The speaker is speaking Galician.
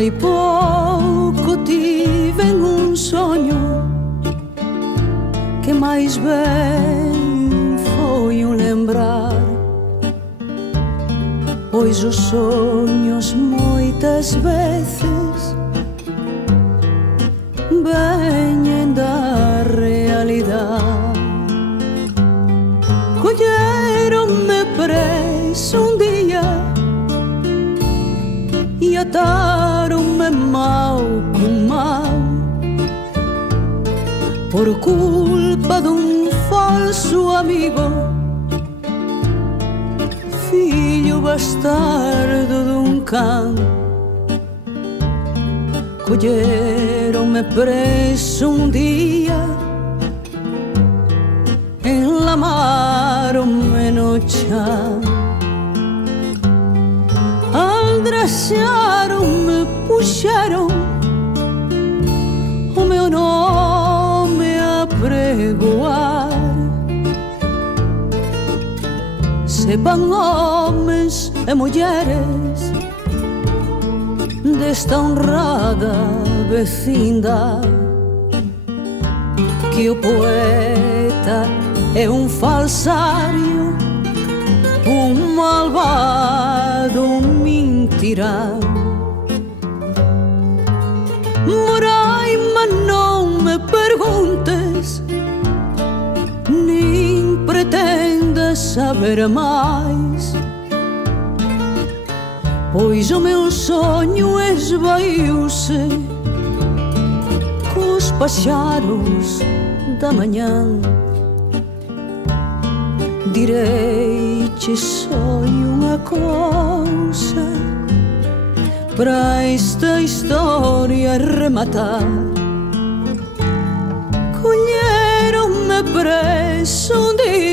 Fai pouco tiven un soño que máis ben foi un lembrar, pois os soños moitas veces veñen da realidade. Colleronme preso un día e ataronme mau con mau por culpa dun falso amigo, fillo bastardo dun can. Colleronme preso un día, enlamaronme no chan, aldraxaronme, puxeron o meu nome a pregoar. Sepan homens e mulleres desta honrada vecindade que o poeta é un falsario, un malvado, un mentirán. Moraima, non me perguntes, nin pretendas saber máis, pois o meu sonho esvaiuse cos paxaros da mañán. Direiche só unha cousa para esta historia rematar. Colleronme preso un día